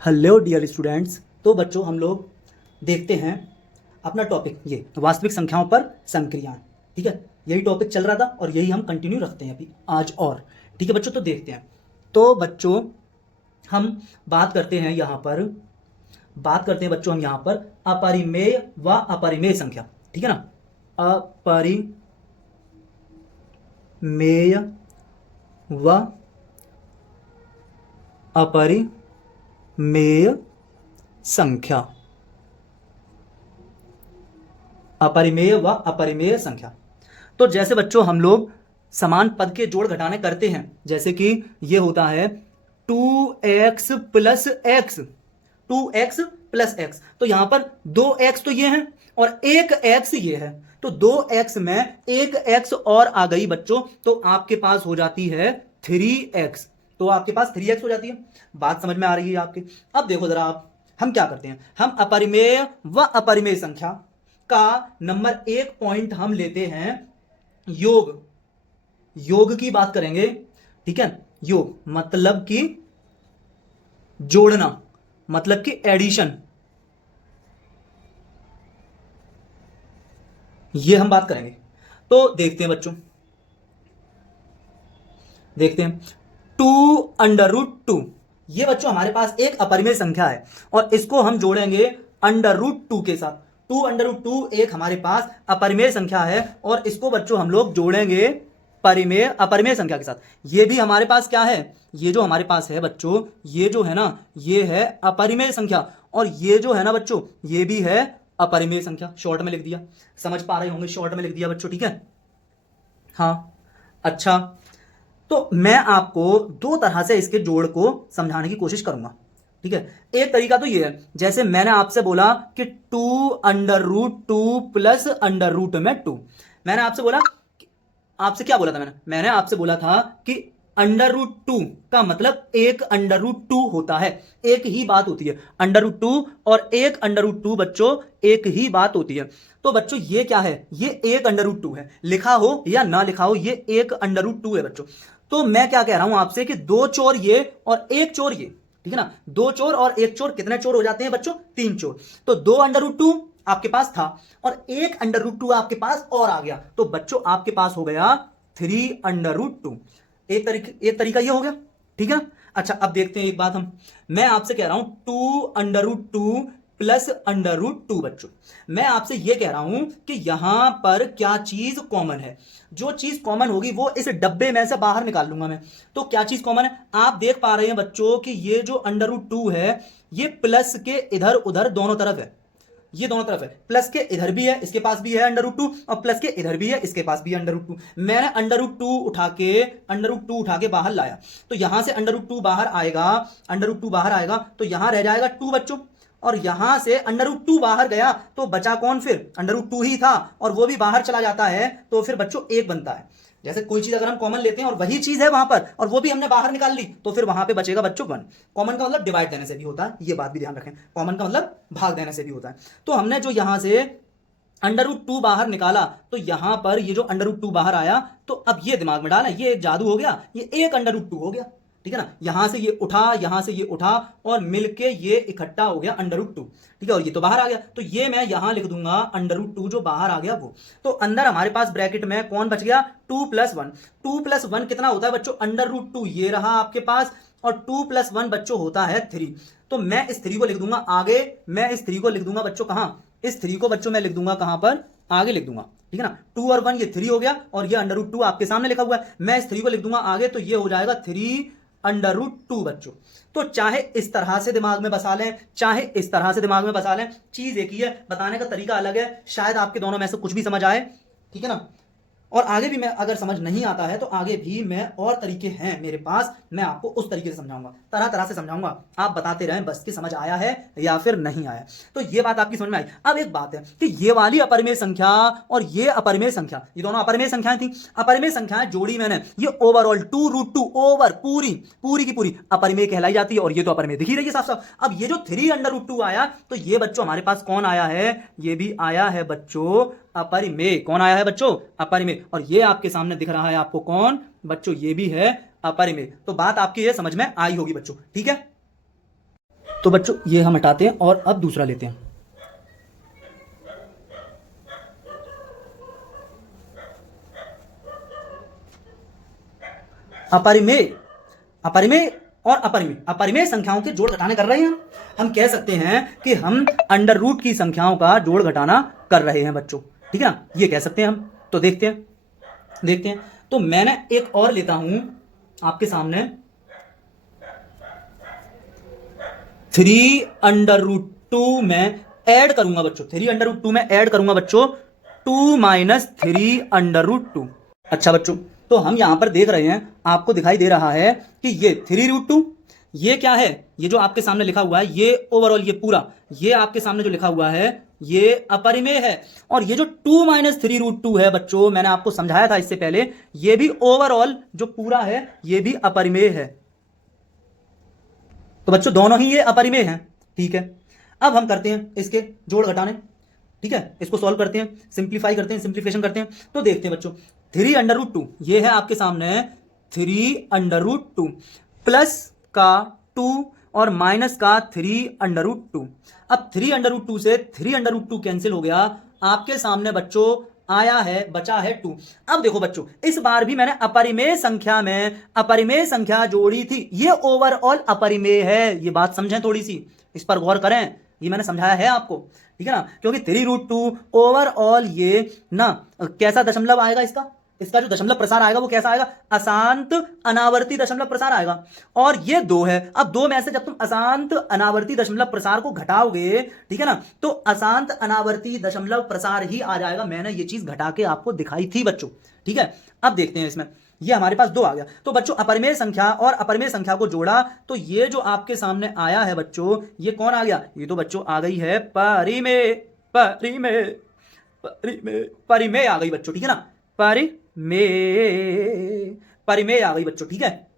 Hello dear students. तो बच्चों हम लोग देखते हैं अपना टॉपिक ये वास्तविक संख्याओं पर संक्रियाएं। ठीक है, यही टॉपिक चल रहा था और यही हम कंटिन्यू रखते हैं अभी आज और। ठीक है बच्चों, तो देखते हैं। तो बच्चों हम बात करते हैं बच्चों हम यहाँ पर अपरिमेय व अपरिमेय संख्या। ठीक है ना, अपरिमेय व अपरिमेय संख्या। अपरिमेय व अपरिमेय संख्या। तो जैसे बच्चों हम लोग समान पद के जोड़ घटाने करते हैं, जैसे कि ये होता है 2x plus x, 2x plus x. तो यहां पर 2x तो ये है और 1x ये है, तो 2x में 1x और आ गई बच्चों, तो आपके पास हो जाती है 3x। तो आपके पास 3x हो जाती है। बात समझ में आ रही है आपके? अब देखो जरा आप, हम क्या करते हैं, हम अपरिमेय व अपरिमेय संख्या का नंबर 1 पॉइंट हम लेते हैं योग। योग की बात करेंगे। ठीक है, योग मतलब कि जोड़ना, मतलब कि एडिशन, ये हम बात करेंगे। तो देखते हैं बच्चों, देखते हैं 2√2। ये बच्चों हमारे पास एक अपरिमेय संख्या है और इसको हम जोड़ेंगे √2 के साथ। 2√2 एक हमारे पास अपरिमेय संख्या है और इसको बच्चों हम लोग जोड़ेंगे परिमेय अपरिमेय संख्या के साथ। ये भी हमारे पास क्या है, ये जो हमारे पास है बच्चों, ये जो है ना, ये है अपरिमेय संख्या और ये जो है ना बच्चों, ये भी है अपरिमेय संख्या। शॉर्ट में लिख दिया, समझ पा रहे होंगे, शॉर्ट में लिख दिया बच्चों। ठीक है, हाँ अच्छा। तो मैं आपको दो तरह से इसके जोड़ को समझाने की कोशिश करूंगा। ठीक है, एक तरीका तो ये है, जैसे मैंने आपसे बोला कि 2√2 प्लस अंडर रूट में 2। मैंने आपसे बोला, आपसे क्या बोला था मैंने आपसे बोला था कि √2 का मतलब एक √2 होता है, एक ही बात होती है। √2 और एक √2 बच्चों एक ही बात होती है। तो बच्चों ये क्या है, ये एक √2 है, लिखा हो या ना लिखा हो, ये एक √2 है बच्चों। तो मैं क्या कह रहा हूं आपसे कि दो चोर ये और एक चोर ये। ठीक है ना, दो चोर और एक चोर, कितने चोर हो जाते हैं बच्चों? 3 चोर। तो 2√2 आपके पास था और एक √2 आपके पास और आ गया, तो बच्चों आपके पास हो गया 3√2। एक तरीका ये हो गया। ठीक है ना, अच्छा अब देखते हैं एक बात मैं आपसे कह रहा हूं 2√2 प्लस √2 बच्चों। मैं आपसे ये कह रहा हूं कि यहां पर क्या चीज कॉमन है। जो चीज कॉमन होगी वो इस डब्बे में से बाहर निकाल लूंगा मैं। तो क्या चीज कॉमन है, आप देख पा रहे हैं बच्चों कि ये जो √2 है ये प्लस के इधर उधर दोनों तरफ है, ये दोनों तरफ है। प्लस के इधर भी है, इसके पास भी है √2 और प्लस के इधर भी है, इसके पास भी है √2। मैंने √2 उठा के बाहर लाया, तो यहां से √2 बाहर आएगा, √2 बाहर आएगा तो यहां रह जाएगा 2 बच्चों, और यहां से √2 बाहर गया तो बचा कौन? फिर √2 ही था और वो भी बाहर चला जाता है, तो फिर बच्चों 1 बनता है। जैसे कोई चीज अगर हम कॉमन लेते हैं और वही चीज है वहां पर और वो भी हमने बाहर निकाल ली, तो फिर वहां पे बचेगा बच्चों 1। कॉमन का मतलब डिवाइड देने से भी होता है, ये बात भी ध्यान रखें। कॉमन का मतलब भाग देने से भी होता है। तो हमने जो यहां से √2 बाहर निकाला, तो यहां पर ये जो √2 बाहर आया, तो अब ये दिमाग में डाला, ये एक जादू हो गया, ये एक √2 हो गया। ठीक है ना, यहां से ये उठा, यहां से ये उठा और मिलके ये इकट्ठा हो गया √2। ठीक है, और ये तो बाहर आ गया, तो ये मैं यहां लिख दूंगा √2 जो बाहर आ गया वो। तो अंदर हमारे पास ब्रैकेट में कौन बच गया? 2 + 1। 2 + 1 कितना होता है बच्चों? √2 ये रहा आपके पास, और 2 + 1 बच्चों होता है 3। तो मैं इस 3 को लिख दूंगा आगे, मैं इस 3 को लिख दूंगा बच्चों कहां? इस 3 को बच्चों मैं लिख दूंगा कहां पर? आगे लिख दूंगा। ठीक है ना, 2 और 1 ये 3 हो गया और ये √2 आपके सामने लिखा हुआ है। मैं इस 3 को लिख दूंगा आगे, तो ये हो जाएगा 3√2 बच्चों। तो चाहे इस तरह से दिमाग में बसा लें, चाहे इस तरह से दिमाग में बसा लें, चीज एक ही है, बताने का तरीका अलग है। शायद आपके दोनों में से कुछ भी समझ आए। ठीक है ना, और आगे भी मैं अगर समझ नहीं आता है तो आगे भी मैं और तरीके हैं मेरे पास, मैं आपको उस तरीके से समझाऊंगा, तरह तरह से समझाऊंगा। आप बताते रहें बस कि समझ आया है या फिर नहीं आया। तो ये बात आपकी समझ में आई। अब एक बात है कि ये वाली अपरिमेय संख्या और ये अपरिमेय संख्या, ये दोनों अपरिमेय संख्याएं थी। अपरिमेय संख्याएं जोड़ी मैंने, ये ओवरऑल 2√2 ओवर पूरी पूरी की पूरी अपरिमेय कहलाई जाती है और ये तो अपरिमेय दिख ही रही है साफ साफ। अब ये जो 3√2 आया, तो ये बच्चों हमारे पास कौन आया है? ये भी आया है बच्चों अपरिमेय। कौन आया है बच्चों? अपरिमेय। और ये आपके सामने दिख रहा है आपको कौन बच्चों? ये भी है अपरिमेय। तो बात आपकी ये समझ में आई होगी बच्चों। ठीक है, तो बच्चों ये हम हटाते हैं और अब दूसरा लेते हैं। अपरिमेय, अपरिमेय और अपरिमेय, अपरिमेय संख्याओं के जोड़ घटाने कर रहे हैं। हम कह सकते हैं कि हम अंडर रूट की संख्याओं का जोड़ घटाना कर रहे हैं बच्चों, ठीक है ना, ये कह सकते हैं हम। तो देखते हैं। तो मैंने एक और लेता हूं आपके सामने, 3√2 में ऐड करूंगा बच्चों, 3√2 में ऐड करूंगा बच्चों 2 माइनस 3√2। अच्छा बच्चों, तो हम यहां पर देख रहे हैं, आपको दिखाई दे रहा है कि ये 3√2, ये क्या है, ये जो आपके सामने लिखा हुआ है, ये ओवरऑल, ये पूरा, ये आपके सामने जो लिखा हुआ है ये अपरिमेय है। और ये जो 2 माइनस 3√2 है बच्चों, मैंने आपको समझाया था इससे पहले, ये भी ओवरऑल जो पूरा है ये भी अपरिमेय है। तो बच्चों दोनों ही ये अपरिमेय हैं, ठीक है। अब हम करते हैं इसके जोड़ घटाने, ठीक है, इसको सॉल्व करते हैं, सिंप्लीफाई करते हैं, सिंप्लीफिकेशन करते हैं। तो देखते हैं बच्चों, 3√2 ये है आपके सामने 3√2 प्लस का 2 और माइनस का 3√2। अब 3√2 से 3√2 कैंसिल हो गया, आपके सामने बच्चों आया है, बचा है 2। अब देखो बच्चों, इस बार भी मैंने अपरिमेय संख्या में अपरिमेय संख्या जोड़ी थी, ये ओवरऑल अपरिमेय है, ये बात समझें, थोड़ी सी इस पर गौर करें, ये मैंने समझाया है आपको, ठीक है ना, क्योंकि 3√2 ओवरऑल ये ना कैसा दशमलव आएगा, इसका जो दशमलव प्रसार आएगा वो कैसा आएगा, अशांत अनावर्ती दशमलव प्रसार आएगा। और ये 2 है, अब 2 में से जब तुम अशांत अनावर्ती दशमलव प्रसार को घटाओगे, ठीक है ना, तो अशांत अनावर्ती दशमलव प्रसार ही आ जाएगा। मैंने ये चीज घटा के आपको दिखाई थी बच्चों, ठीक है। अब देखते हैं इसमें, ये हमारे पास 2 आ गया। तो बच्चों अपरिमेय संख्या और अपरिमेय संख्या को जोड़ा तो ये जो आपके सामने आया है बच्चों, ये कौन आ गया, ये तो बच्चों आ गई है परिमेय, परिमेय, परिमेय, परिमेय आ गई बच्चों, ठीक है ना, परिमेय आ गई बच्चों, ठीक है।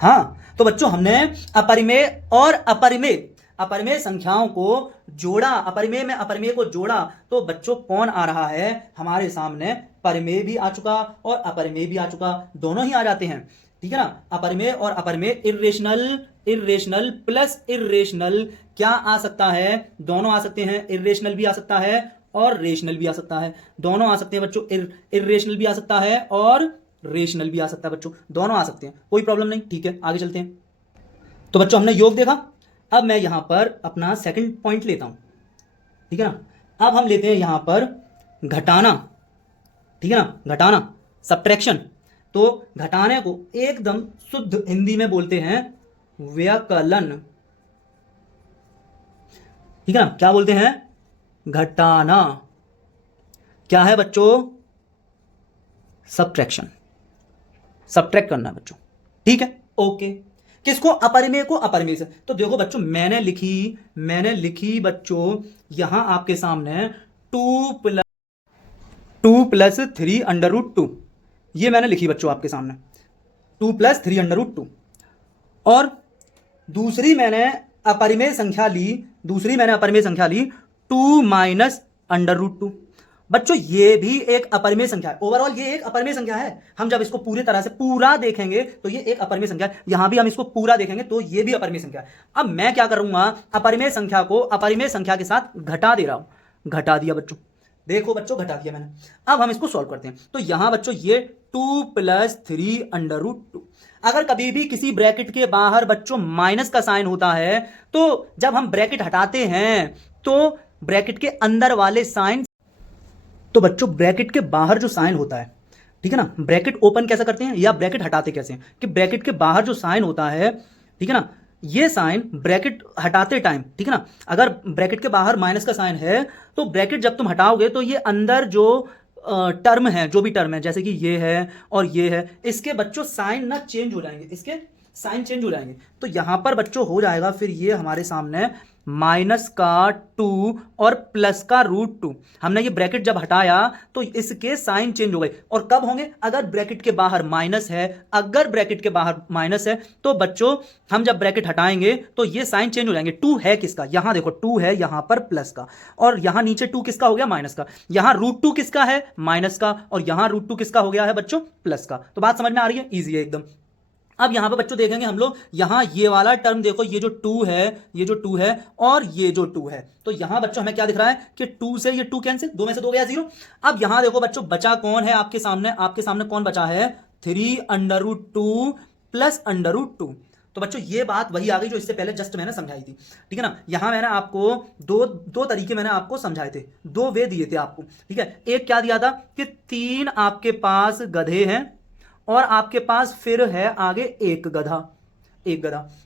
हाँ, तो बच्चों हमने अपरिमेय और अपरिमेय संख्याओं को जोड़ा, अपरिमेय में अपरिमेय को जोड़ा, तो बच्चों कौन आ रहा है हमारे सामने, परिमेय भी आ चुका और अपरिमेय भी आ चुका, दोनों ही आ जाते हैं, ठीक है ना। अपरिमेय और अपरिमेय, इर्रेशनल प्लस इर्रेशनल क्या आ सकता है, दोनों आ सकते हैं, इर्रेशनल भी आ सकता है और रेशनल भी आ सकता है, दोनों आ सकते हैं बच्चों, इर्रेशनल भी आ सकता है और रेशनल भी आ सकता है बच्चों, दोनों आ सकते हैं, कोई प्रॉब्लम नहीं, ठीक है। आगे चलते हैं। तो बच्चों हमने योग देखा, अब मैं यहां पर अपना सेकंड पॉइंट लेता हूं, ठीक है ना। अब हम लेते हैं यहां पर घटाना, ठीक है ना, घटाना, सब्ट्रैक्शन। तो घटाने को एकदम शुद्ध हिंदी में बोलते हैं व्यकलन, ठीक है ना, क्या बोलते हैं, घटाना, क्या है बच्चों, सब्ट्रैक्शन, सब्ट्रैक्ट करना बच्चों, ठीक है, ओके। किसको, अपरिमेय को अपरिमेय से। तो देखो बच्चों मैंने लिखी बच्चों यहां आपके सामने 2 प्लस 3√2, ये मैंने लिखी बच्चों आपके सामने 2 प्लस 3√2। और दूसरी मैंने अपरिमेय संख्या ली 2 माइनस √2। बच्चों ये भी एक अपरिमेय संख्या है, ओवरऑल ये एक अपरिमेय संख्या है। हम जब इसको पूरी तरह से पूरा देखेंगे तो ये एक अपरिमेय संख्या है, यहां भी हम इसको पूरा देखेंगे तो ये भी अपरिमेय संख्या है। अब मैं क्या करूंगा, अपरिमेय संख्या को अपरिमेय संख्या के साथ घटा दे रहा हूं, घटा दिया बच्चों, देखो बच्चों घटा दिया मैंने। अब हम इसको सॉल्व करते हैं। तो यहां बच्चों ये 2 प्लस 3√2, अगर कभी भी किसी ब्रैकेट के बाहर बच्चों माइनस का साइन होता है तो जब हम ब्रैकेट हटाते हैं तो ब्रैकेट के अंदर वाले साइन, तो बच्चों ब्रैकेट के बाहर जो साइन होता है, ठीक है ना, ब्रैकेट ओपन कैसे करते हैं या ब्रैकेट हटाते कैसे हैं, कि ब्रैकेट के बाहर जो साइन होता है, ठीक है ना, ये साइन ब्रैकेट हटाते टाइम, ठीक है ना, अगर ब्रैकेट के बाहर माइनस का साइन है तो ब्रैकेट जब तुम हटाओगे तो ये अंदर जो टर्म है, जो भी टर्म है, जैसे कि ये है और ये है, इसके बच्चों साइन ना चेंज हो जाएंगे, इसके साइन चेंज हो जाएंगे। तो यहां पर बच्चों हो जाएगा फिर ये हमारे सामने माइनस का 2 और प्लस का √2। हमने ये ब्रैकेट जब हटाया तो इसके साइन चेंज हो गए। और कब होंगे, अगर ब्रैकेट के बाहर माइनस है, अगर ब्रैकेट के बाहर माइनस है तो बच्चों हम जब ब्रैकेट हटाएंगे तो ये साइन चेंज हो जाएंगे। 2 है किसका, यहां देखो 2 है यहां पर प्लस का, और यहां नीचे 2 किसका हो गया, माइनस का। यहां √2 किसका है, माइनस का, और यहां √2 किसका हो गया है बच्चों, प्लस का। तो बात समझ में आ रही है, ईजी है एकदम। अब यहां पे बच्चों देखेंगे हम लोग, यहां ये वाला टर्म देखो, ये जो 2 है, ये जो 2 है और ये जो 2 है, तो यहां बच्चों हमें क्या दिख रहा है कि 2 से ये 2 कैंसिल, 2 में से 2 गया 0। अब यहां देखो बच्चों बचा कौन है आपके सामने कौन बचा है, 3√2 प्लस √2। तो बच्चों ये बात वही आ गई जो इससे पहले जस्ट मैंने समझाई थी, ठीक है ना। यहां मैंने आपको दो तरीके मैंने आपको समझाए थे, 2 वे दिए थे आपको, ठीक है। एक क्या दिया था कि 3 आपके पास गधे हैं और आपके पास फिर है आगे एक गधा,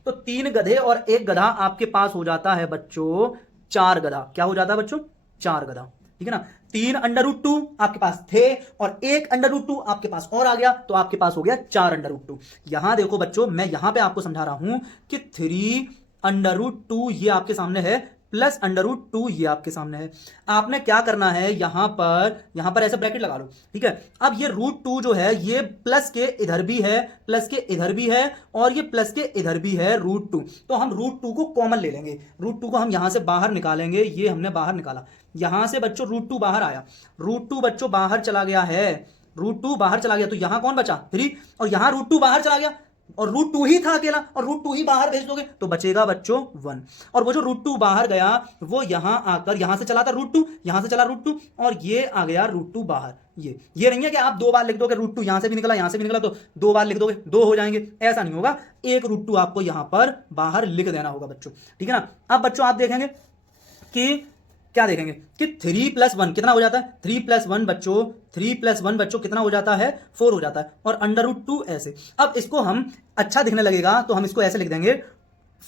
तो 3 गधे और एक गधा आपके पास हो जाता है बच्चों 4 गधा। क्या हो जाता है बच्चों, 4 गधा, ठीक है ना। 3√2 आपके पास थे और एक √2 आपके पास और आ गया, तो आपके पास हो गया 4√2। यहां देखो बच्चों, मैं यहां पे आपको समझा रहा हूं कि 3√2 ये आपके सामने है प्लस √2 ये आपके सामने है। आपने क्या करना है, यहां पर ऐसे ब्रैकेट लगा लो, ठीक है। अब ये √2 जो है ये प्लस के इधर भी है, प्लस के इधर भी है और ये प्लस के इधर भी है √2, तो हम √2 को कॉमन ले लेंगे, √2 को हम यहां से बाहर निकालेंगे। ये हमने बाहर निकाला, यहां से बच्चों √2 बाहर आया, √2 बच्चों बाहर चला गया है, √2 बाहर चला गया, तो यहां कौन बचा 3 और यहां √2 बाहर चला गया और √2 ही था अकेला और √2 ही बाहर भेज दोगे तो बचेगा बच्चों 1। और वो जो √2 बाहर गया वो यहां आकर, यहां से चला था √2, यहां से चला √2 और ये आ गया √2 बाहर। ये नहीं है कि आप 2 बार लिख दोगे, √2 यहां से भी निकला यहां से भी निकला तो 2 बार लिख दोगे 2 हो जाएंगे, ऐसा नहीं होगा। एक √2 आपको यहां पर बाहर लिख देना होगा बच्चों, ठीक है ना। अब बच्चों आप देखेंगे कि क्या देखेंगे कि 3 + 1 कितना हो जाता है, 3 + 1 बच्चों, 3 + 1 बच्चों कितना हो जाता है 4 हो जाता है और √2 ऐसे। अब इसको हम अच्छा दिखने लगेगा तो हम इसको ऐसे लिख देंगे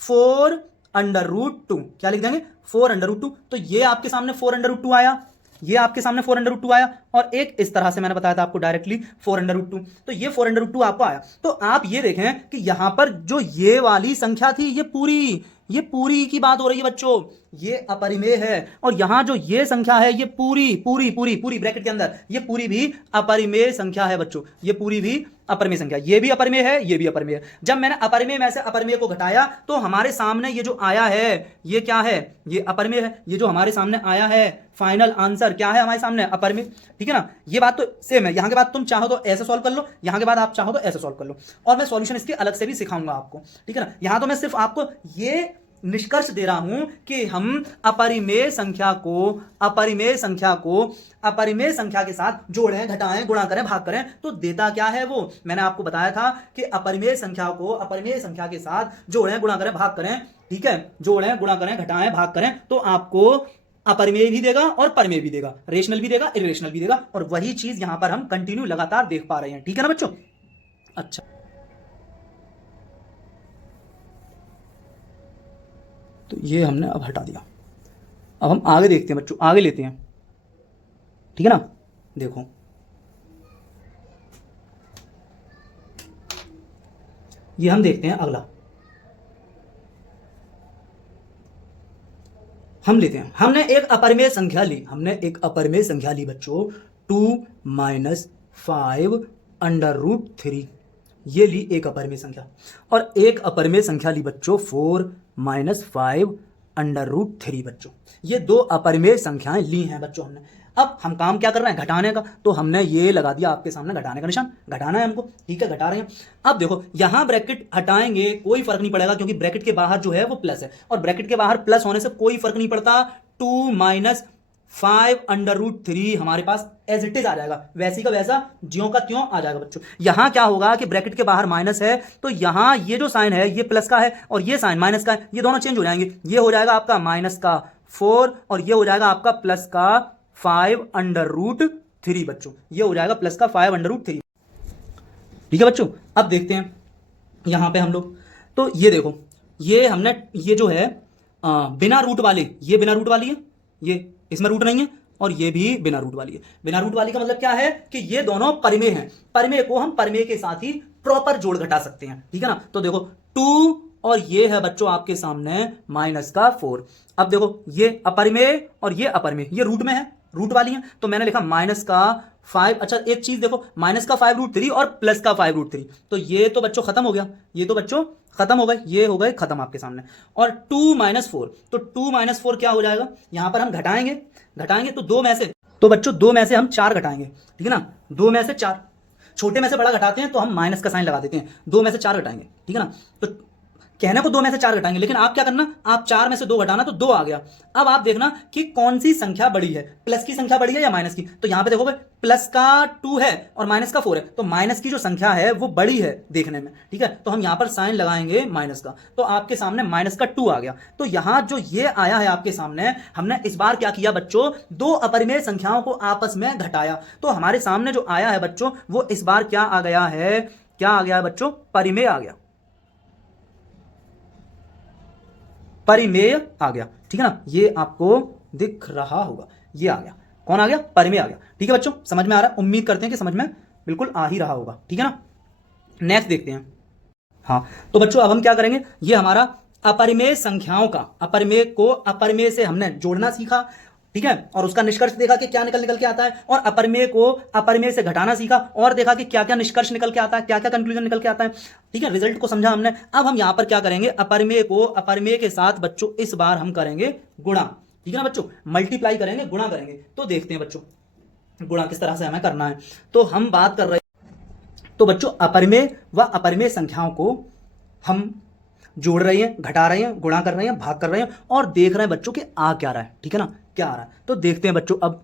4√2, क्या लिख देंगे 4√2। तो ये आपके सामने 4√2 आया, ये आपके सामने 4√2 आया और एक इस तरह से मैंने बताया था आपको डायरेक्टली 4√2, तो ये 4√2 आपको आया। तो आप ये देखें कि यहां पर जो ये वाली संख्या थी ये पूरी की बात हो रही है बच्चों, ये अपरिमेय है और यहां जो ये संख्या है ये पूरी ब्रैकेट के अंदर ये पूरी भी अपरिमेय संख्या है बच्चों, ये पूरी भी अपरिमेय संख्या, ये भी अपरिमेय है ये भी अपरिमेय है। जब मैंने अपरिमेय में से अपरिमेय को घटाया तो हमारे सामने ये जो आया है ये क्या है, ये अपरिमेय है। ये जो हमारे सामने आया है फाइनल आंसर क्या है हमारे सामने, अपरिमेय, ठीक है ना। ये बात तो सेम है। यहां के बाद तुम चाहो तो ऐसे सॉल्व कर लो, यहां के बाद आप चाहो तो ऐसे सॉल्व कर लो और मैं सॉल्यूशन इसके अलग से भी सिखाऊंगा आपको, ठीक है ना। यहां तो मैं सिर्फ आपको ये निष्कर्ष दे रहा हूं कि हम अपरिमेय संख्या को अपरिमेय संख्या के साथ जोड़ें, घटाएं, गुणा करें, भाग करें तो देता क्या है वो। मैंने आपको बताया था कि अपरिमेय संख्या को अपरिमेय संख्या के साथ जोड़ें, गुणा करें, भाग करें, ठीक है, जोड़ें, गुणा करें, घटाएं, भाग करें तो आपको अपरिमेय भी देगा और परिमेय भी देगा, रेशनल भी देगा, इरेशनल भी देगा। और वही चीज यहां पर हम कंटिन्यू लगातार देख पा रहे हैं, ठीक है ना बच्चों। अच्छा, तो ये हमने अब हटा दिया। अब हम आगे देखते हैं बच्चों, आगे लेते हैं, ठीक है ना। देखो ये हम देखते हैं अगला, हम लेते हैं, हमने एक अपरिमेय संख्या ली बच्चों 2 - 5 √3, ये ली एक अपरिमेय संख्या। और एक अपरिमेय संख्या ली बच्चों 4 - 5 √3 बच्चों। ये 2 अपरिमेय संख्याएं ली हैं बच्चों हमने। अब हम काम क्या कर रहे हैं, घटाने का, तो हमने ये लगा दिया आपके सामने घटाने का निशान, घटाना है हमको, ठीक है, घटा रहे हैं। अब देखो यहां ब्रैकेट हटाएंगे कोई फर्क नहीं पड़ेगा क्योंकि ब्रैकेट के बाहर जो है वो प्लस है और ब्रैकेट के बाहर प्लस होने से कोई फर्क नहीं पड़ता। 2 - 5 √3 हमारे पास एज इट इज आ जाएगा, वैसी का वैसा ज्यों का त्यों आ जाएगा बच्चों। यहां क्या होगा कि ब्रैकेट के बाहर माइनस है तो यहां ये जो साइन है ये प्लस का है और ये साइन माइनस का है, ये दोनों चेंज हो जाएंगे। ये हो जाएगा आपका -4 और ये हो जाएगा आपका प्लस का 5 √3 बच्चों, ये हो जाएगा प्लस का 5 √3, ठीक है बच्चों। अब देखते हैं यहां पे हम लोग, तो ये देखो ये हमने ये जो है बिना रूट वाली, ये बिना रूट वाली है, ये इसमें रूट नहीं है और ये भी बिना रूट वाली है। बिना रूट वाली का मतलब क्या है कि ये दोनों परिमेय हैं, परिमेय को हम परिमेय के साथ ही प्रॉपर जोड़ घटा सकते हैं, ठीक है ना। तो देखो 2 और ये है बच्चों आपके सामने -4। अब देखो ये अपरिमेय और ये अपरिमेय, ये रूट में है, रूट वाली है, तो मैंने लिखा -5। अच्छा एक चीज देखो, -5 √3 और +5 √3, तो ये तो बच्चों खत्म हो गया, ये तो बच्चों खत्म हो गए, ये हो गए खत्म आपके सामने। और 2 - 4, तो 2 - 4 क्या हो जाएगा, यहां पर हम घटाएंगे तो 2 में से, तो बच्चों 2 में से हम 4 घटाएंगे, ठीक है ना, 2 में से 4, छोटे में से बड़ा घटाते हैं तो हम माइनस का साइन लगा देते हैं, 2 में से 4 घटाएंगे, ठीक है ना। तो कहने को 2 में से 4 घटाएंगे, लेकिन आप क्या करना, आप 4 में से 2 घटाना तो 2 आ गया। अब आप देखना कि कौन सी संख्या बड़ी है, प्लस की संख्या बड़ी है या माइनस की। तो यहां पे देखोगे प्लस का 2 है और माइनस का 4 है, तो माइनस की जो संख्या है वो बड़ी है देखने में, ठीक है। तो हम यहां पर साइन लगाएंगे माइनस का, तो आपके सामने माइनस का 2 आ गया। तो यहां जो ये आया है आपके सामने, हमने इस बार क्या किया बच्चों, 2 अपरिमेय संख्याओं को आपस में घटाया। तो हमारे सामने जो आया है बच्चों, वो इस बार क्या आ गया है, क्या आ गया है बच्चों, परिमेय आ गया, परिमेय आ गया, ठीक है ना। ये आपको दिख रहा होगा, ये आ गया, कौन आ गया, परिमेय आ गया, ठीक है बच्चों। समझ में आ रहा है, उम्मीद करते हैं कि समझ में बिल्कुल आ ही रहा होगा, ठीक है ना। नेक्स्ट देखते हैं। हाँ, तो बच्चों अब हम क्या करेंगे, ये हमारा अपरिमेय संख्याओं का, अपरिमेय को अपरिमेय से हमने जोड़ना सीखा, ठीक है, और उसका निष्कर्ष देखा कि क्या निकल के आता है, और अपरिमेय को अपरिमेय से घटाना सीखा और देखा कि क्या क्या निष्कर्ष निकल के आता है, क्या क्या कंक्लूजन निकल के आता है, ठीक है, रिजल्ट को समझा हमने। अब हम यहां पर क्या करेंगे, अपरिमेय को अपरिमेय के साथ बच्चों इस बार हम करेंगे गुणा, ठीक है ना बच्चों, मल्टीप्लाई करेंगे, गुणा करेंगे। तो देखते हैं बच्चों गुणा किस तरह से हमें करना है। तो हम बात कर रहे हैं, तो बच्चों अपरिमेय व अपरिमेय संख्याओं को हम जोड़ रहे हैं, घटा रहे हैं, गुणा कर रहे हैं, भाग कर रहे हैं, और देख रहे हैं बच्चों कि आ क्या रहा है, ठीक है ना, क्या आ रहा है। तो देखते हैं बच्चों, अब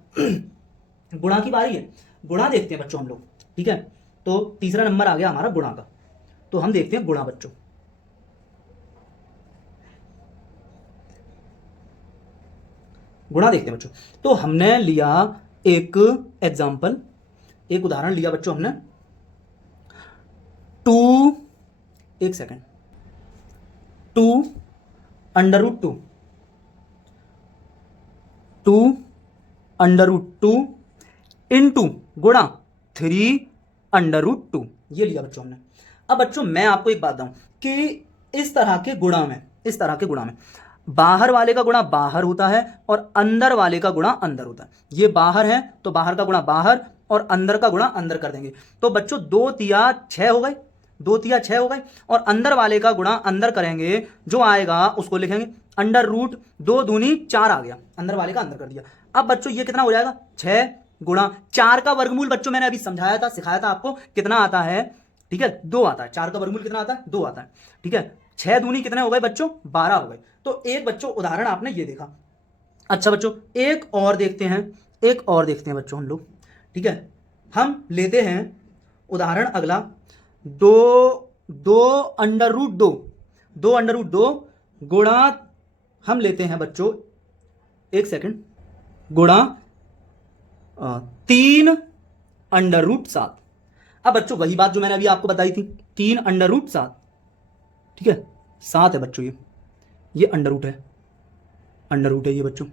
गुणा की बारी है, गुणा देखते हैं बच्चों हम लोग, ठीक है। तो तीसरा नंबर आ गया हमारा गुणा का, तो हम देखते हैं गुणा बच्चों। गुणा देखते हैं बच्चों। तो हमने लिया एक एग्जाम्पल, एक उदाहरण लिया बच्चों हमने, 2, एक second, 2 under root 2, 2 under root 2 इंटू गुणा 3 अंडर रूट 2, ये लिया बच्चों हमने। अब बच्चों मैं आपको एक बात बताऊं कि इस तरह के गुणा में, इस तरह के गुणा में बाहर वाले का गुणा बाहर होता है और अंदर वाले का गुणा अंदर होता है। ये बाहर है तो बाहर का गुणा बाहर और अंदर का गुणा अंदर कर देंगे। तो बच्चों 2 तिया 6 हो गए, 2 तिया 6 हो गए, और अंदर वाले का गुणा अंदर करेंगे, जो आएगा उसको लिखेंगे अंडर रूट 2 दूनी 4 आ गया, अंदर वाले का अंदर कर दिया। अब बच्चों ये कितना हो जाएगा, 6 गुणा 4 का वर्गमूल, बच्चों मैंने अभी समझाया था, सिखाया था आपको, कितना आता है, ठीक है, 2 आता है। 4 का वर्गमूल कितना आता है, 2 आता है, ठीक है। 6 दूनी कितने हो गए बच्चों, 12 हो गए। तो एक बच्चों उदाहरण आपने ये देखा। अच्छा बच्चों एक और देखते हैं, एक और देखते हैं बच्चों हम लोग, ठीक है। हम लेते हैं उदाहरण अगला, 2 अंडर रूट 2, 2 अंडर रूट 2 गुणा, हम लेते हैं बच्चों, एक सेकंड, गुणा 3 अंडर रूट 7। अब बच्चों वही बात जो मैंने अभी आपको बताई थी, 3 अंडर रूट 7, ठीक है, 7 है बच्चों, ये अंडर रूट है, अंडर रूट है ये बच्चों,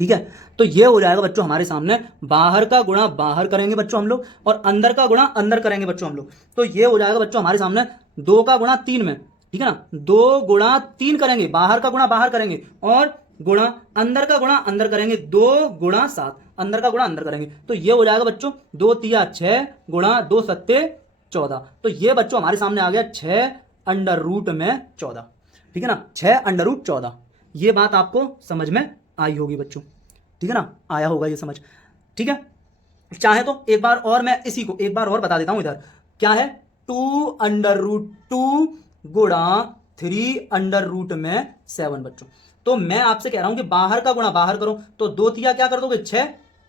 ठीक है। तो ये हो जाएगा बच्चों हमारे सामने, बाहर का गुणा बाहर करेंगे बच्चों हम लोग, और अंदर का गुणा अंदर करेंगे बच्चों हम लोग। तो ये हो जाएगा बच्चों हमारे सामने 2 का गुणा 3 में, ठीक है ना, 2 गुणा 3 करेंगे, बाहर का गुणा बाहर करेंगे, और गुणा अंदर का गुणा अंदर करेंगे, 2 गुणा 7, अंदर का गुणा अंदर करेंगे। तो ये हो जाएगा बच्चों 2 तिया 6 गुणा 2 सत्ते 14। तो ये बच्चों हमारे सामने आ गया 6 अंडर रूट में 14, ठीक है ना, 6 अंडर रूट 14। ये बात आपको समझ में आई होगी बच्चों, ठीक है ना, आया होगा ये समझ, ठीक है। चाहे तो एक बार और मैं इसी को एक बार और बता देता हूं, इधर क्या है, 2 अंडर रूट 2 गुणा 3 अंडर रूट में 7 बच्चों। तो मैं आपसे कह रहा हूं कि बाहर का गुणा बाहर करो, तो 2 तिया क्या कर दोगे, 6,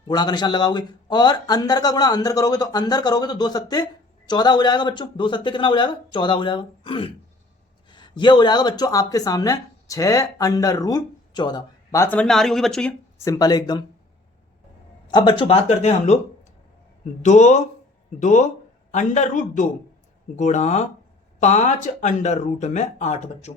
गुणा का निशान लगाओगे, और अंदर का गुणा अंदर करोगे, तो अंदर करोगे तो 2 सत्ते 14 हो जाएगा बच्चों, 2 सत्ते कितना हो जाएगा, 14 हो जाएगा। ये हो जाएगा बच्चों आपके सामने 6 अंडर रूट 14। बात समझ में आ रही होगी बच्चों, ये सिंपल है एकदम। अब बच्चों बात करते हैं हम लोग 2 अंडर रूट 2 गुणा 5 अंडर रूट में 8 बच्चों।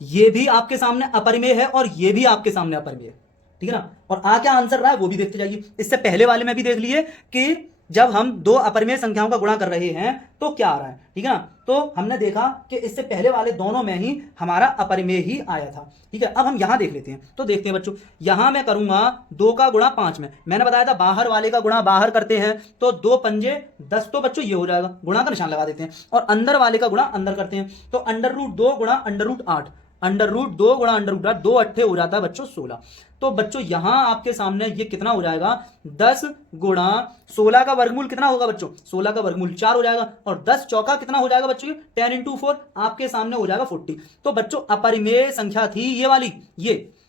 ये भी आपके सामने अपरिमेय है और ये भी आपके सामने अपरिमेय है, ठीक है ना। और आ क्या आंसर रहा है वो भी देखते जाइए। इससे पहले वाले में भी देख लिए कि जब हम 2 अपरिमेय संख्याओं का गुणा कर रहे हैं तो क्या आ रहा है, ठीक है ना। तो हमने देखा कि इससे पहले वाले दोनों में ही हमारा अपरिमेय ही आया था, ठीक है। अब हम यहां देख लेते हैं, तो देखते हैं बच्चों, यहां मैं करूंगा 2 का गुणा 5 में, मैंने बताया था बाहर वाले का गुणा बाहर करते हैं, तो 2 पंजे 10, तो बच्चों ये हो जाएगा, गुणा का निशान लगा देते हैं, और अंदर वाले का गुणा अंदर करते हैं, तो अंडर रूट 2 गुणा अंडर रूट 8, अंडर रूट 2 गुणा अंडर रूट 8, 2 अट्ठे हो जाता है बच्चों 16। तो बच्चों यहां आपके सामने ये कितना हो जाएगा, 10 गुणा 16 का वर्गमूल कितना होगा बच्चों, 16 का वर्गमूल 4 हो जाएगा, और 10 चौका कितना हो जाएगा बच्चों, 10 इंटू 4 आपके सामने हो जाएगा 40। तो बच्चों अपरिमेय संख्या थी ये वाली, ये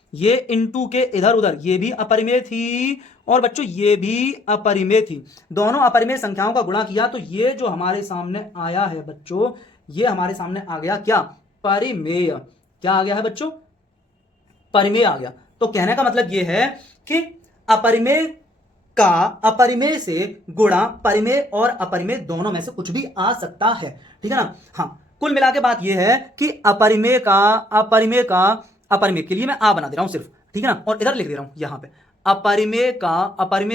इंटू के इधर उधर, ये भी अपरिमेय थी, और बच्चों ये भी अपरिमेय थी। दोनों अपरिमेय संख्याओं का गुणा किया तो ये जो हमारे सामने आया है बच्चों, ये हमारे सामने आ गया क्या, परिमेय। क्या आ गया है बच्चों, परिमेय आ गया। तो कहने का मतलब ये है कि अपरिमेय का अपरिमेय से गुणा परिमेय और अपरिमेय दोनों में से कुछ भी आ सकता है, ठीक है ना। हाँ, कुल मिला के बात यह है कि अपरिमेय का अपरिमेय के लिए मैं आ बना दे रहा हूं सिर्फ, ठीक है ना, और इधर लिख दे रहा हूं यहां पे अपरिमेय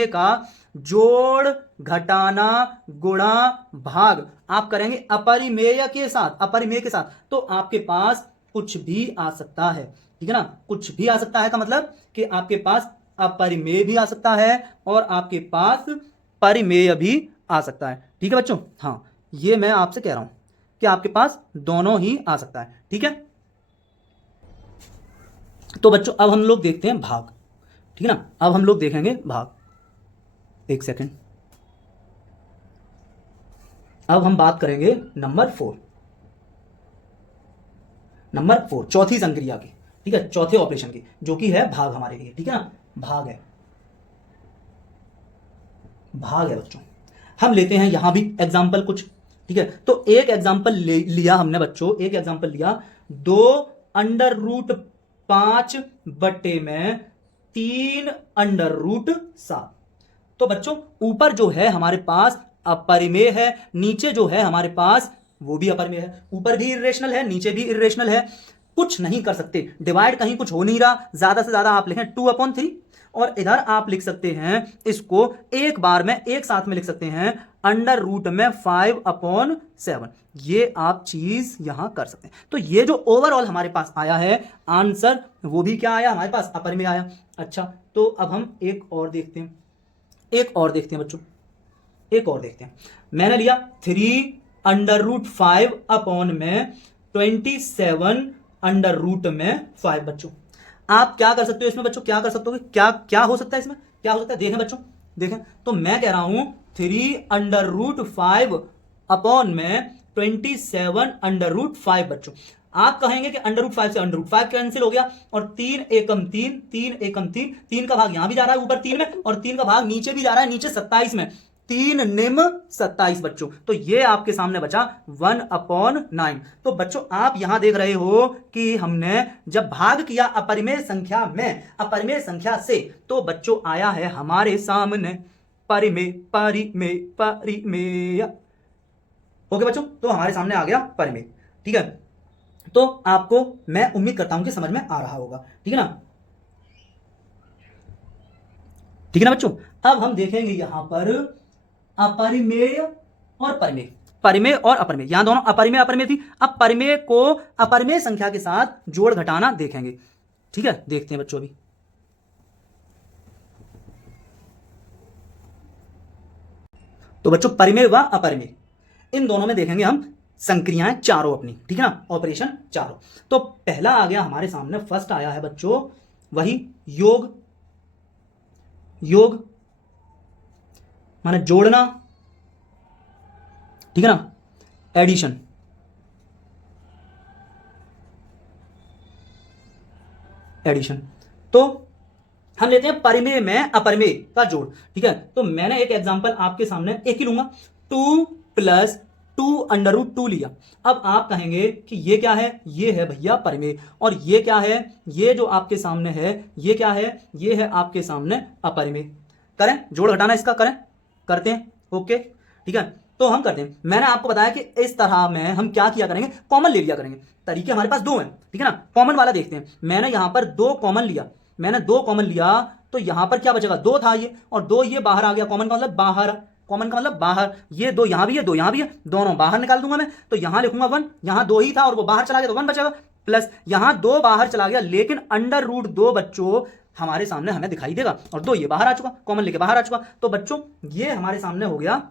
का जोड़ घटाना गुणा भाग आप करेंगे अपरिमेय के साथ, तो आपके पास कुछ भी आ सकता है, ठीक है ना। कुछ भी आ सकता है का मतलब कि आपके पास अपरिमेय भी आ सकता है और आपके पास परिमेय भी आ सकता है, ठीक है बच्चों। हाँ, ये मैं आपसे कह रहा हूं कि आपके पास दोनों ही आ सकता है, ठीक है। तो बच्चों अब हम लोग देखते हैं भाग, ठीक है ना। अब हम लोग देखेंगे भाग, एक सेकंड। अब हम बात करेंगे नंबर 4, चौथी संक्रिया की, ठीक है, चौथे ऑपरेशन की, जो कि है भाग हमारे लिए, ठीक है ना। भाग है बच्चों। हम लेते हैं यहां भी एग्जाम्पल कुछ, ठीक है। तो एक एग्जाम्पल लिया हमने बच्चों, 2 अंडर रूट 5 बटे में 3 अंडर रूट 7। तो बच्चों ऊपर जो है हमारे पास अपरिमेय है, नीचे जो है हमारे पास वो भी अपरिमेय है, ऊपर भी इर्रेशनल है नीचे भी इर्रेशनल है, कुछ नहीं कर सकते, डिवाइड कहीं कुछ हो नहीं रहा, ज्यादा से ज्यादा आप लिखें 2/3, और इधर आप लिख सकते हैं इसको एक बार में एक साथ में लिख सकते हैं अंडर रूट में 5/7। ये आप चीज यहां कर सकते हैं। तो ये जो ओवरऑल हमारे पास आया है आंसर, वो भी क्या आया हमारे पास, अपरिमेय आया। अच्छा, तो अब हम एक और देखते हैं बच्चों, एक और देखते हैं। मैंने लिया 3 अंडर रूट 5 में 27 अंडर रूट में 5 बच्चों। आप क्या कर सकते हो इसमें बच्चों, क्या कर सकते हो, क्या हो सकता है इसमें, क्या हो सकता है, देखें बच्चों, देखें। तो मैं कह रहा हूं 3 अंडर रूट 5 में 27 अंडर रूट 5 बच्चों। आप कहेंगे कि अंडर रूट 5 से अंडर रूट 5 कैंसिल हो गया, और 3 एकम 3, 3 एकम 3, 3 का भाग यहां भी जा रहा है ऊपर 3 में, और 3 का भाग नीचे भी जा रहा है नीचे 27 में, 3 निम 27 बच्चों। तो ये आपके सामने बचा 1/9। तो बच्चों आप यहां देख रहे हो कि हमने जब भाग किया अपरिमेय संख्या में अपरिमेय संख्या से, तो बच्चों आया है हमारे सामने परिमेय परिमेय परिमेय। ओके बच्चों, तो हमारे सामने आ गया परिमेय, ठीक है। तो आपको मैं उम्मीद करता हूं कि समझ में आ रहा होगा, ठीक है ना, ठीक है ना बच्चों। अब हम देखेंगे यहां पर अपरिमेय और परिमेय, परिमेय और अपरिमेय, यहां दोनों अपरिमेय अपरिमेय थी, अब परिमेय को अपरिमेय संख्या के साथ जोड़ घटाना देखेंगे, ठीक है। देखते हैं बच्चों अभी। तो बच्चों परिमेय व अपरिमेय इन दोनों में देखेंगे हम संक्रियाएं चारों अपनी, ठीक है ना, ऑपरेशन चारों। तो पहला आ गया हमारे सामने, फर्स्ट आया है बच्चों वही योग माने जोड़ना, ठीक है ना, एडिशन, तो हम लेते हैं परिमेय में अपरिमेय का जोड़, ठीक है। तो मैंने एक एग्जांपल आपके सामने एक ही लूंगा, 2 + 2 अंडर रूट 2 लिया। अब आप कहेंगे कि ये क्या है, ये है भैया परिमेय, और ये क्या है, ये जो आपके सामने है ये क्या है, ये है आपके सामने अपरिमेय। करें जोड़ घटाना इसका, करते हैं, ओके, ठीक है। तो हम करते हैं, मैंने आपको बताया कि इस तरह में हम क्या किया करेंगे, कॉमन ले लिया करेंगे। तरीके हमारे पास 2 हैं, ठीक है ना, कॉमन वाला देखते हैं। मैंने यहां पर 2 कॉमन लिया, तो यहां पर क्या बचेगा, 2 था ये, और 2 ये बाहर आ गया, कॉमन का मतलब बाहर, ये 2 यहां भी है, 2 यहां भी है, दोनों बाहर निकाल दूंगा मैं। तो यहां लिखूंगा 1, यहां 2 ही था और वो बाहर चला गया तो 1 बचेगा, प्लस यहां 2 बाहर चला गया, लेकिन अंडर रूट 2 बच्चों हमारे सामने हमें दिखाई देगा, और 2 ये बाहर आ चुका, कॉमन लेके बाहर आ चुका। तो बच्चों ये हमारे सामने हो गया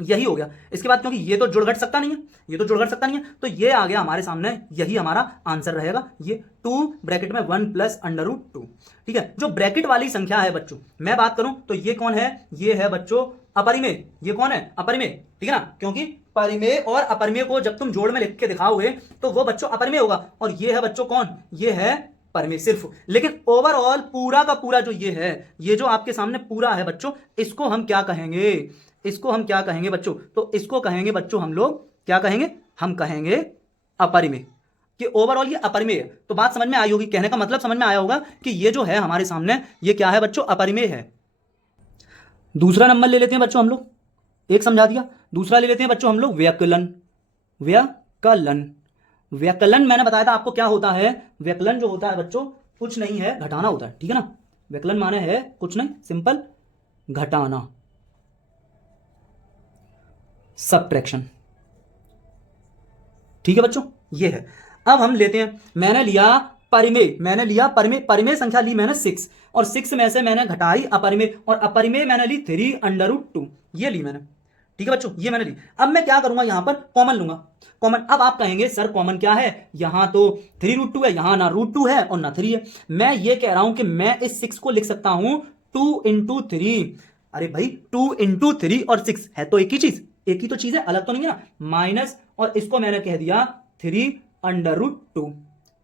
यही हो गया। इसके बाद क्योंकि ये तो जुड़ घट सकता नहीं है, ये तो जुड़ घट सकता नहीं है, तो ये आ गया हमारे सामने, यही हमारा आंसर रहेगा। ये 2 ब्रैकेट में 1 प्लस अंडर रूट 2। ठीक है, जो ब्रैकेट वाली संख्या है बच्चों, मैं बात करूं तो ये कौन है, ये है बच्चों अपरिमेय। ये कौन है, अपरिमेय। ठीक है ना, क्योंकि परिमेय और अपरिमेय को जब तुम जोड़ में लिख के दिखाओगे तो वो बच्चों अपरिमेय होगा, और ये है बच्चों कौन, ये है परिमेय सिर्फ। लेकिन ओवरऑल पूरा का पूरा जो ये है, ये जो आपके सामने पूरा है बच्चों, इसको हम क्या कहेंगे, इसको हम क्या कहेंगे बच्चों, तो इसको कहेंगे बच्चों हम लोग क्या कहेंगे, हम कहेंगे अपरिमेय। कि ओवरऑल ये अपरिमेय है। तो बात समझ में आई होगी, कहने का मतलब समझ में आया होगा कि ये जो है हमारे सामने, ये क्या है बच्चों, अपरिमेय है। दूसरा नंबर ले लेते हैं बच्चों हम लोग, एक समझा दिया। दूसरा ले लेते हैं बच्चों हम लोग व्यकलन। व्यकलन, व्यकलन मैंने बताया था आपको क्या होता है। व्यकलन जो होता है बच्चों कुछ नहीं है, घटाना होता है। ठीक है ना, व्यकलन माने है कुछ नहीं, सिंपल घटाना, सब्ट्रैक्शन। ठीक है बच्चों, ये है। अब हम लेते हैं, मैंने लिया परिमेय, मैंने लिया परिमेय, परिमेय संख्या ली मैंने 6, और 6 में से मैंने घटाई अपरिमेय, और अपरिमेय मैंने ली 3 अंडर रूट 2, ये ली मैंने। ठीक है बच्चों, ये मैंने ली। अब मैं क्या करूंगा, यहां पर कॉमन लूंगा, कॉमन। अब आप कहेंगे सर कॉमन क्या है, यहां तो 3 रूट 2 है, यहां ना रूट 2 है और ना 3 है। मैं ये कह रहा हूं कि मैं इस 6 को लिख सकता हूं 2 इंटू 3। अरे भाई 2 इंटू 3 और 6 है तो एक ही चीज, एक ही तो चीज है, अलग तो नहीं है ना। माइनस, और इसको मैंने कह दिया 3 अंडर रूट 2।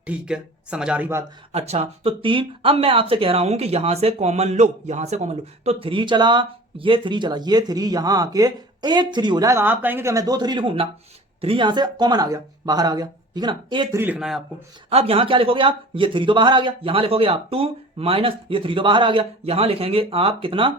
ठीक है, समझ आ रही बात। अच्छा तो 3, अब मैं आपसे कह रहा हूं कि यहां से कॉमन लो, यहां से कॉमन लो, तो 3 चला, ये 3 चला, ये 3 यहां आके एक 3 हो जाएगा। आप कहेंगे कि मैं 2 3 लिखूं ना, 3 यहां से कॉमन आ गया, बाहर आ गया। ठीक है ना, एक 3 लिखना है आपको। अब यहां क्या लिखोगे आप, ये 3 तो बाहर आ गया, यहां लिखोगे आप 2 माइनस ये 3 तो बाहर आ गया, यहां लिखेंगे आप कितना,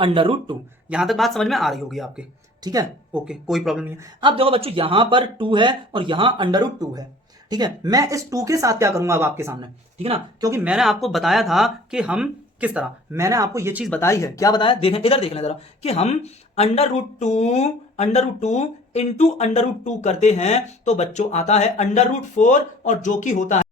अंडर रूट 2। यहां तक बात समझ में आ रही होगी आपके। ठीक है, ओके, कोई प्रॉब्लम नहीं है। अब देखो बच्चों, यहां पर 2 है और यहां अंडर रूट 2 है। ठीक है, मैं इस 2 के साथ क्या करूंगा अब आपके सामने, ठीक है ना, क्योंकि मैंने आपको बताया था कि हम किस तरह, मैंने आपको यह चीज बताई है, क्या बताया, देखें इधर देख लें जरा, कि हम under root two into under root 2 करते हैं तो बच्चों आता है अंडर रूट 4, और जो कि होता है,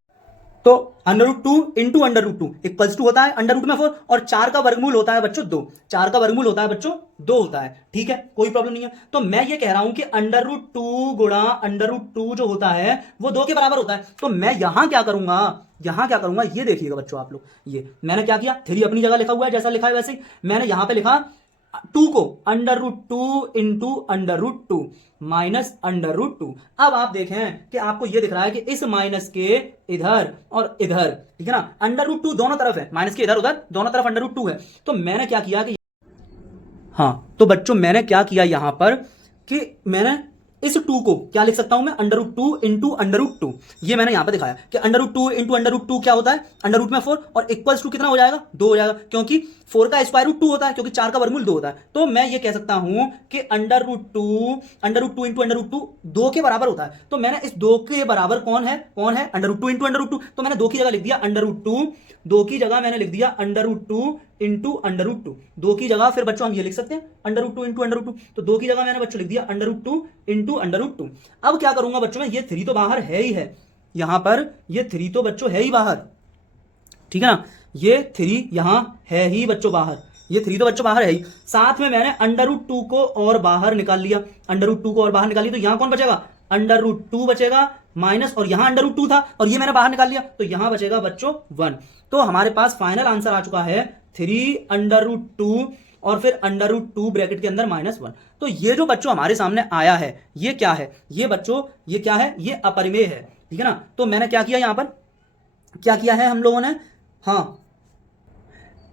तो under root 2 into under root 2 equals to होता है अंडर रूट में 4, और 4 का वर्गमूल होता है बच्चों 2, 4 का वर्गमूल होता है बच्चों 2 होता है। ठीक है, कोई प्रॉब्लम नहीं है। तो मैं ये कह रहा हूं कि अंडर रूट 2 गुणा अंडर रूट 2 जो होता है वो 2 के बराबर होता है। तो मैं यहां क्या करूंगा, यहां क्या करूंगा, ये देखिएगा बच्चों आप लोग, ये मैंने क्या किया, 3 अपनी जगह लिखा हुआ है जैसा लिखा है वैसे ही, मैंने यहां पे लिखा 2 को under root 2 into under root 2 minus under root 2। अब आप देखें कि आपको यह दिख रहा है कि इस माइनस के इधर और इधर, ठीक है ना, अंडर रूट 2 दोनों तरफ है, माइनस के इधर उधर दोनों तरफ अंडर रूट 2 है। तो मैंने क्या किया कि, हाँ तो बच्चों मैंने क्या किया यहां पर कि मैंने इस 2 को क्या लिख सकता हूं मैं, under root 2 into under root 2। ये मैंने यहां पे दिखाया कि under root 2 into under root 2 क्या होता है, अंडर रूट में 4, और इक्वल्स टू कितना हो जाएगा, 2 हो जाएगा, क्योंकि 4 का स्क्वायर रूट 2 होता है, क्योंकि 4 का वर्गमूल 2 होता है। तो मैं ये कह सकता हूं कि under root 2 into under root 2 2 के बराबर होता है। तो मैंने इस 2 के बराबर कौन है, under root 2 into under root 2, तो मैंने 2 की जगह लिख दिया अंडर रूट 2, 2 की जगह मैंने लिख दिया under root 2 into under root 2, 2 की जगह फिर बच्चों हम ये लिख सकते हैं under root 2 into under root 2, तो 2 की जगह मैंने बच्चों लिख दिया under root 2 into under root 2। अब क्या करूंगा बच्चों, में ये 3 तो बाहर है ही है, यहां पर ये 3 तो बच्चों है ही बाहर, ठीक है ना, ये 3 यहां है ही बच्चों बाहर, ये 3 तो बच्चों बाहर है ही, साथ में मैंने अंडर रूट 2 को और बाहर निकाल लिया, अंडर रूट 2 को और बाहर निकाल लिया, तो यहां कौन बचेगा, अंडर रूट 2 बचेगा माइनस, और यहां अंडर रूट 2 था और ये मैंने बाहर निकाल लिया, तो यहां बचेगा बच्चों 1। तो हमारे पास फाइनल आंसर आ चुका है 3 अंडर रूट 2 और फिर अंडर रूट 2 ब्रैकेट के अंदर -1। तो ये जो बच्चों हमारे सामने आया है ये क्या है, ये बच्चों ये क्या है, ये अपरिमेय है, ठीक है ना। तो मैंने क्या किया, यहां पर क्या किया है हम लोगों ने, हाँ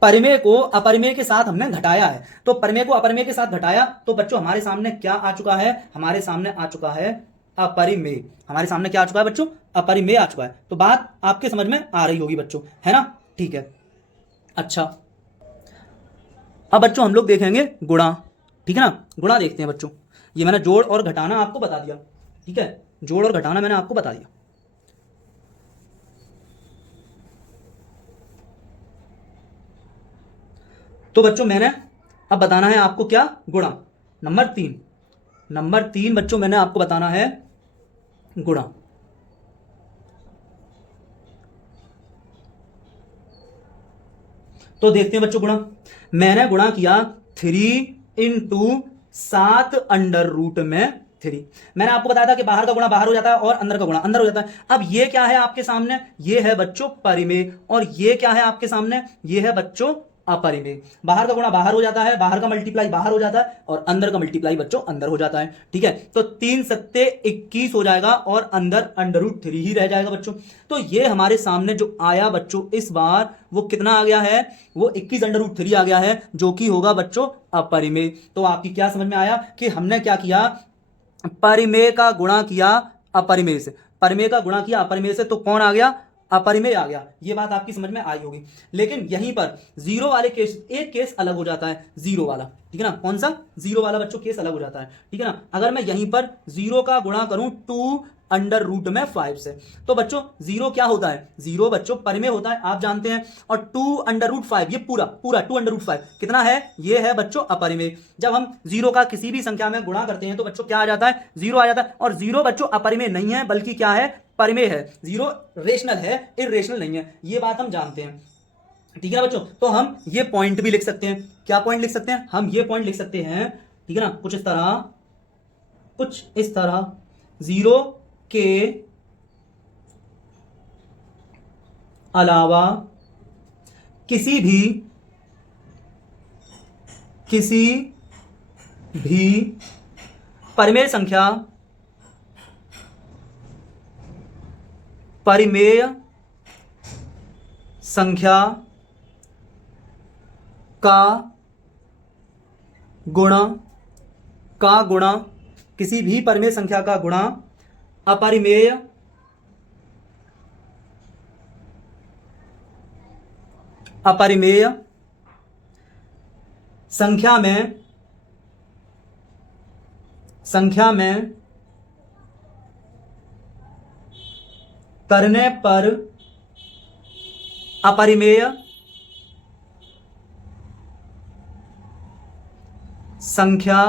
परिमेय को अपरिमेय के साथ हमने घटाया है, तो परिमेय को अपरिमेय के साथ घटाया तो बच्चों हमारे सामने क्या आ चुका है, हमारे सामने आ चुका है अपरिमेय, हमारे सामने क्या आ चुका है बच्चों, अपरिमेय आ चुका है। तो बात आपके समझ में आ रही होगी बच्चों, है ना, ठीक है। अच्छा अब बच्चों हम लोग देखेंगे गुणा, ठीक है ना, गुणा देखते हैं बच्चों। ये मैंने जोड़ और घटाना आपको बता दिया, ठीक है, जोड़ और घटाना मैंने आपको बता दिया। तो बच्चों मैंने अब बताना है आपको क्या, गुणा। नंबर 3 बच्चों मैंने आपको बताना है गुणा। तो देखते हैं बच्चों गुणा, मैंने गुणा किया 3 इंटू 7 अंडर रूट में 3। मैंने आपको बताया था कि बाहर का गुणा बाहर हो जाता है और अंदर का गुणा अंदर हो जाता है। अब ये क्या है आपके सामने, ये है बच्चों परिमेय, और ये क्या है आपके सामने, ये है बच्चों अपरिमेय। बाहर का गुणा बाहर हो जाता है, बाहर का मल्टीप्लाई बाहर हो जाता है, और अंदर का मल्टीप्लाई बच्चों अंदर हो जाता है। ठीक है, तो 3 सत्ते 21 हो जाएगा और अंदर अंडर रूट 3 ही रह जाएगा बच्चों। तो ये हमारे सामने जो आया बच्चों इस बार, वो कितना आ गया है, वो 21 अंडर रूट 3 आ गया है, जो कि होगा बच्चों अपरिमेय। तो आपकी क्या समझ में आया कि हमने क्या किया, परिमेय का गुणा किया अपरिमेय से, परिमेय का गुणा किया अपरिमेय से, तो कौन आ गया, अपरिमेय आ गया। ये बात आपकी समझ में आई होगी। लेकिन यहीं पर जीरो वाले केस, एक केस अलग हो जाता है, जीरो वाला। ठीक है ना, कौन सा, जीरो वाला बच्चों केस अलग हो जाता है। ठीक है ना, अगर मैं यहीं पर जीरो का गुणा करूं 2 अंडर रूट में 5 से, तो बच्चों जीरो क्या होता है, जीरो बच्चों परिमेय होता है, आप जानते हैं। और 2 अंडर रूट 5, ये पूरा पूरा 2 अंडर रूट 5 कितना है, ये है बच्चों अपरिमेय। जब हम जीरो का किसी भी संख्या में गुणा करते हैं तो बच्चों क्या आ जाता है, जीरो आ जाता है। और जीरो बच्चों अपरिमेय नहीं है, बल्कि क्या है, परिमेय है। जीरो रेशनल है, इरेशनल नहीं है, ये बात हम जानते हैं। ठीक है ना बच्चों, तो हम ये पॉइंट भी लिख सकते हैं। क्या पॉइंट लिख सकते हैं, हम ये पॉइंट लिख सकते हैं। ठीक है ना, कुछ इस तरह जीरो के अलावा किसी भी परिमेय संख्या का गुणा किसी भी परिमेय संख्या का गुणा अपरिमेय संख्या में करने पर अपरिमेय संख्या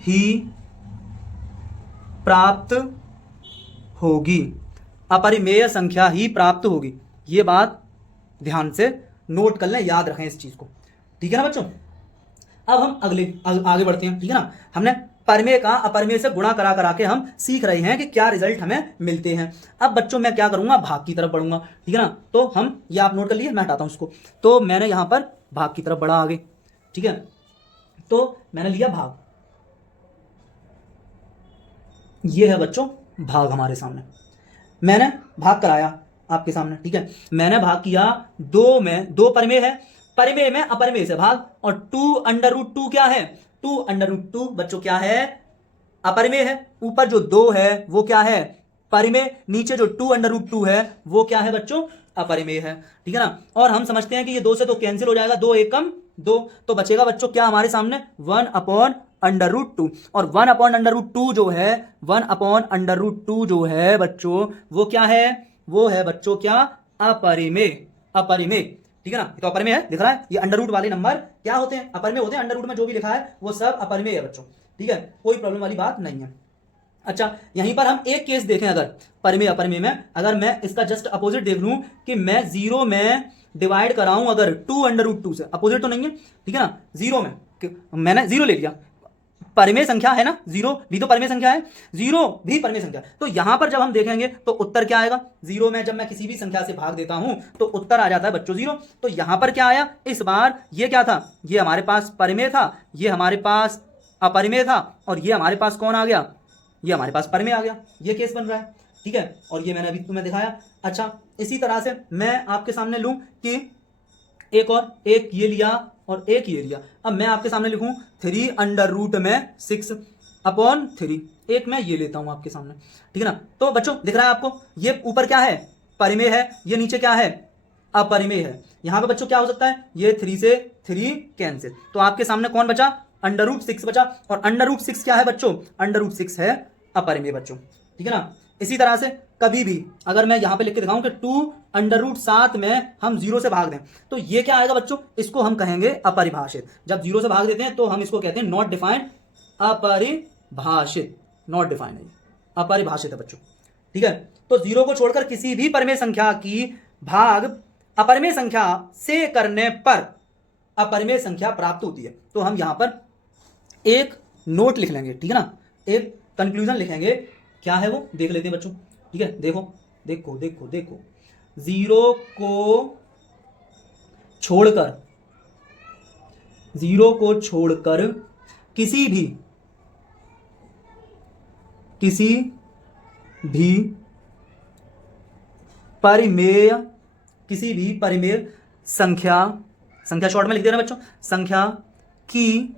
ही प्राप्त होगी, अपरिमेय संख्या ही प्राप्त होगी। ये बात ध्यान से नोट कर लें, याद रखें इस चीज को। ठीक है ना बच्चों, अब हम आगे बढ़ते हैं। ठीक है ना, हमने परिमेय का अपरिमेय से गुणा करा के हम सीख रहे हैं कि क्या रिजल्ट हमें मिलते हैं। अब बच्चों मैं क्या करूंगा, भाग की तरफ बढ़ूंगा। ठीक है ना, तो हम ये आप नोट कर लिए, मैं हटाता हूं इसको। तो मैंने यहां पर भाग की तरफ बढ़ा आगे। ठीक है, तो मैंने लिया भाग, ये है बच्चों भाग हमारे सामने, मैंने भाग कराया आपके सामने। ठीक है, मैंने भाग किया 2 में, 2 परिमेय है, परिमेय में अपरिमेय से भाग, और 2 अंडर रूट 2 क्या है, 2 अंडर रूट 2 बच्चों क्या है, अपरिमेय है। ऊपर जो 2 है वो क्या है, परिमेय, नीचे जो 2 अंडर रूट 2 है वो क्या है बच्चों, अपरिमेय है। ठीक है ना, और हम समझते हैं कि ये 2 से तो कैंसिल हो जाएगा, 2 एकम 2, तो बचेगा बच्चों क्या हमारे सामने, 1 अपॉन अंडर रूट 2। और 1 अपॉन अंडर रूट 2 जो है, 1 अपॉन अंडर रूट 2 जो है बच्चों, वो क्या है, वो है बच्चों क्या, अपरिमेय, अपरिमेय। ठीक है ना, तो अपरिमेय है, दिख रहा है, ये अंडर रूट वाले नंबर क्या होते हैं, अपरिमेय होते हैं। अंडर रूट में जो भी लिखा है वो सब अपरिमेय है बच्चों। ठीक है, कोई प्रॉब्लम वाली बात नहीं है। अच्छा, यहीं पर हम एक केस देखें, अगर परिमेय अपरिमेय में, अगर मैं इसका जस्ट अपोजिट देख लूं कि मैं जीरो में डिवाइड कराऊं अगर 2 अंडर रूट 2 से, अपोजिट तो नहीं है। ठीक है ना, जीरो में मैंने जीरो ले लिया, परिमेय संख्या है ना, जीरो भी तो परिमेय संख्या है, जीरो भी परिमेय संख्या। तो यहां पर जब हम देखेंगे तो उत्तर क्या आएगा, जीरो में जब मैं किसी भी संख्या से भाग देता हूं तो उत्तर आ जाता है बच्चों जीरो। तो यहां पर क्या आया, इस बार ये क्या था, ये हमारे पास परिमेय था, ये हमारे पास अपरिमेय था, और ये हमारे पास कौन आ गया, ये हमारे पास परिमेय आ गया। ये केस बन रहा है। ठीक है, और ये मैंने अभी तुम्हें दिखाया। अच्छा, इसी तरह से मैं आपके सामने लूं कि एक और, एक ये लिया और एक ये लिया। अब मैं आपके सामने लिखूं 3 अंडर रूट में 6 अपॉन 3, एक मैं ये लेता हूं आपके सामने। ठीक है ना, तो बच्चों दिख रहा है आपको, ये ऊपर क्या है, परिमेय है, ये नीचे क्या है, अपरिमेय है। यहां पे बच्चों क्या हो सकता है, ये 3 से 3 कैंसिल, तो आपके सामने कौन बचा, अंडर रूट 6 बचा। और अंडर रूट 6 क्या है बच्चों, अंडर रूट 6 है अपरिमेय बच्चों। ठीक है ना, इसी तरह से कभी भी अगर मैं यहां पे लिख के दिखाऊं कि 2 अंडर रूट 7 में हम जीरो से भाग दें, तो ये क्या आएगा बच्चों, इसको हम कहेंगे अपरिभाषित। जब जीरो से भाग देते हैं तो हम इसको कहते हैं नॉट डिफाइंड, अपरिभाषित, नॉट डिफाइंड है, अपरिभाषित है बच्चों। ठीक है, तो जीरो को छोड़कर किसी भी परिमेय संख्या की भाग अपरिमेय संख्या से करने पर अपरिमेय संख्या प्राप्त होती है। तो हम यहां पर एक नोट लिख लेंगे, ठीक है ना, एक कंक्लूजन लिखेंगे। क्या है वो देख लेते हैं बच्चों, ठीक है। देखो देखो देखो देखो, जीरो को छोड़कर किसी भी परिमेय संख्या शॉर्ट में लिख दे रहे हैं बच्चों, संख्या की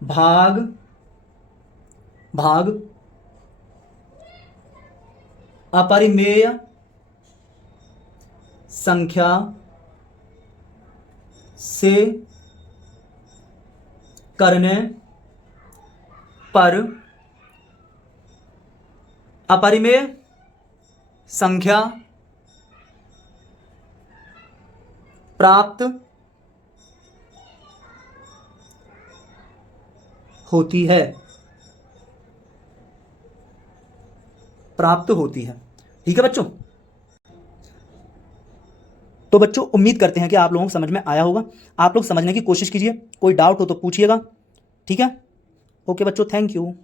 भाग अपरिमेय संख्या से करने पर अपरिमेय संख्या प्राप्त होती है। ठीक है बच्चों। तो बच्चों उम्मीद करते हैं कि आप लोगों को समझ में आया होगा। आप लोग समझने की कोशिश कीजिए, कोई डाउट हो तो पूछिएगा, ठीक है। ओके बच्चों, थैंक यू।